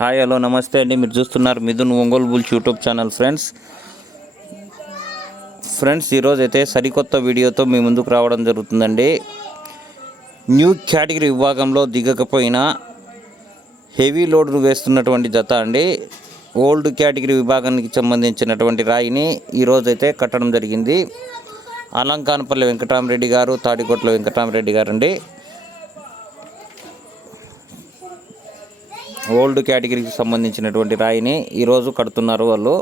Hi hello నమస్తే అండి. మీరు చూస్తున్నారు Mithun Ongole bulls YouTube channel. Friends ఈరోజు అయితే సరికొత్త వీడియోతో మీ ముందుకు రావడం జరుగుతుందండి. న్యూ కేటగిరీ విభాగంలో దిగకపోయినా హెవీ లోడ్ వేస్తున్నటువంటి జత అండి. ఓల్డ్ కేటగిరీ విభాగానికి సంబంధించినటువంటి రాయిని ఈరోజైతే కట్టడం జరిగింది. అలంకానపల్లి వెంకటరామరెడ్డి గారు, తాడికోట్ల వెంకటరామరెడ్డి గారు అండి. ఓల్డ్ కేటగిరీకి సంబంధించినటువంటి రాయిని ఈరోజు కడుతున్నారు వాళ్ళు.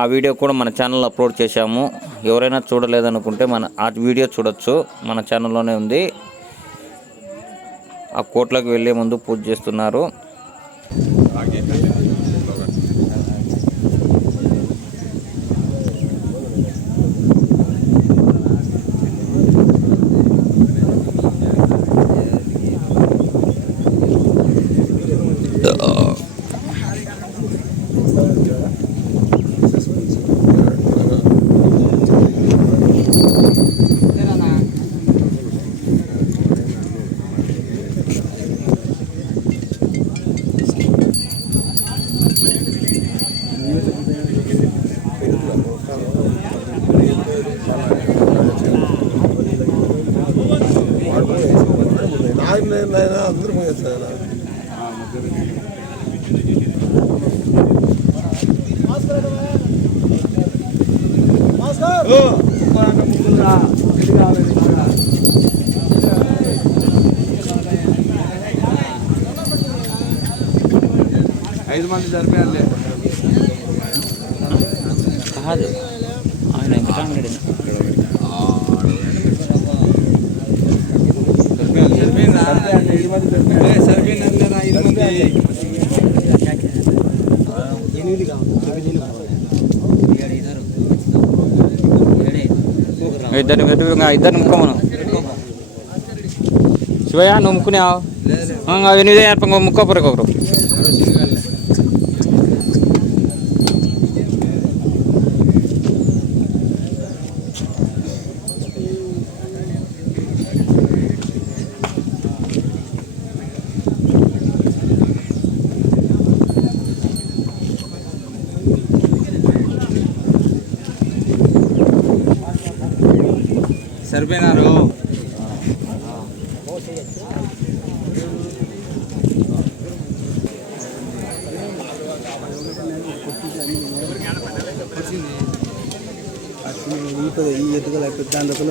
ఆ వీడియో కూడా మన ఛానల్లో అప్లోడ్ చేశాము. ఎవరైనా చూడలేదనుకుంటే ఆ వీడియో చూడొచ్చు, మన ఛానల్లోనే ఉంది. ఆ కోట్లోకి వెళ్ళే ముందు పూజ చేస్తున్నారు. అందరూ పోయేస్తాను. ఐదు మంది జరిపారులే. కాదు ఆయన వెంకటరామరెడ్డి ఇద్దరు ముక్కమను శివయ్య నువ్వు ముక్కునేవు 8,000 ముక్కోపరికి ఒకరు. సరిపోయినారు. ఈ ఎత్తుగా దాని దగ్గర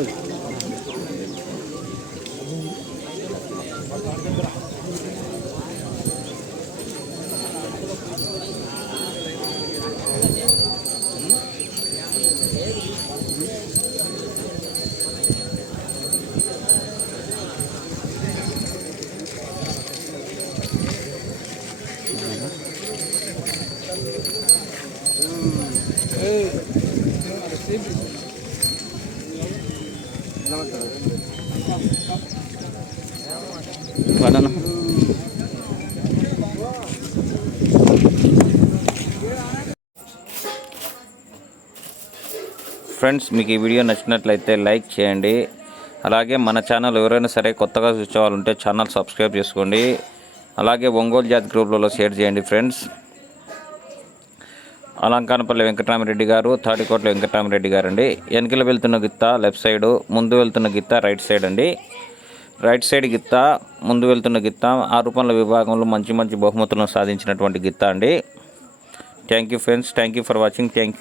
ఫ్రెండ్స్ మీకు ఈ వీడియో నచ్చినట్లయితే లైక్ చేయండి. అలాగే మన ఛానల్ ఎవరైనా సరే కొత్తగా చూసేవాళ్ళుంటే ఛానల్ సబ్స్క్రైబ్ చేసుకోండి. అలాగే ఒంగోలు జాతి గ్రూప్లలో షేర్ చేయండి. ఫ్రెండ్స్ అలంకానపల్లి వెంకటరామరెడ్డి గారు, తాడికోట్ల వెంకటరామరెడ్డి గారు అండి. వెనకలు వెళ్తున్న గిత్త లెఫ్ట్ సైడు, ముందు వెళ్తున్న గిత్త రైట్ సైడ్ అండి. రైట్ సైడ్ గిత్త, ముందు వెళ్తున్న గిత్త ఆ రూపంలో విభాగంలో మంచి బహుమతులను సాధించినటువంటి గిత్త అండి. Thank you friends, thank you for watching. Thank you.